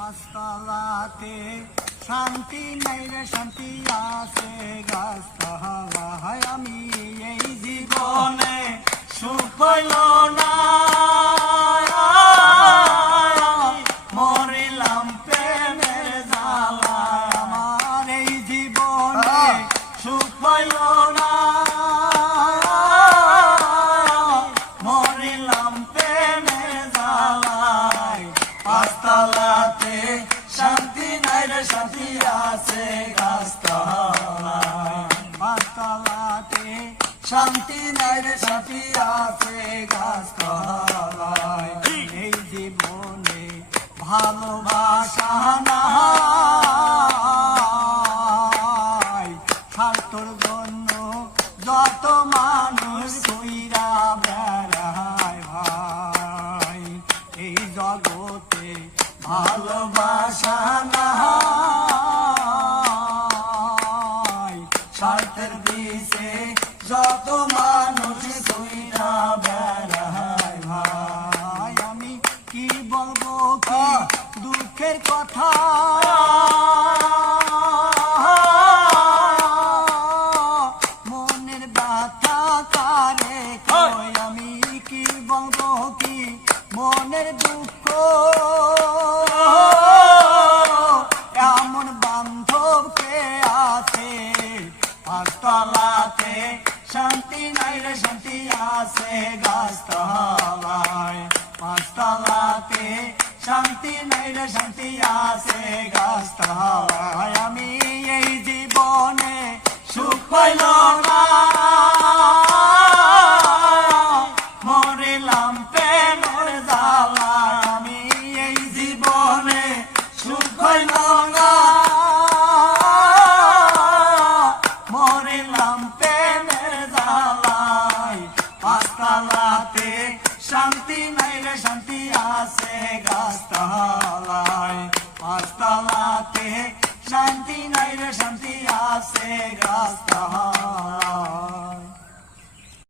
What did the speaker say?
পাঁচতলাতে শান্তি নাই রে শান্তি আছে গাছ আমি এই জীবনে। সুখ না শান্তি আছে শান্তি নাই রে, শান্তি আছে গাছতলায়। এই জীবনে ভালোবাসা নাই, স্বার্থর যত মানুষ কইরা বেড়ায় ভাই। এই জগতে ভালোবাসা নাই। স্বার্থের বিষে যত মানুষ কইরা বেড়ায় ভাই, আমি কি বলব কি দুঃখের কথা? মনের ব্যথা কারে কই আমি কি বলব কি মনের দুঃখ? শান্তি নাই রে, শান্তি আছে গাছতলায়। পাঁচতলাতে শান্তি নাই রে, শান্তি আছে গাছতলায়। আমি এই জীবনে সুখ পাইল মরিলাম প্রেমের আমি এই জ্বালায় পাঁচতলাতে শান্তি নাই রে, শান্তি আছে গাছতলায়। পাঁচতলাতে শান্তি নাই রে, শান্তি আছে গাছতলায়।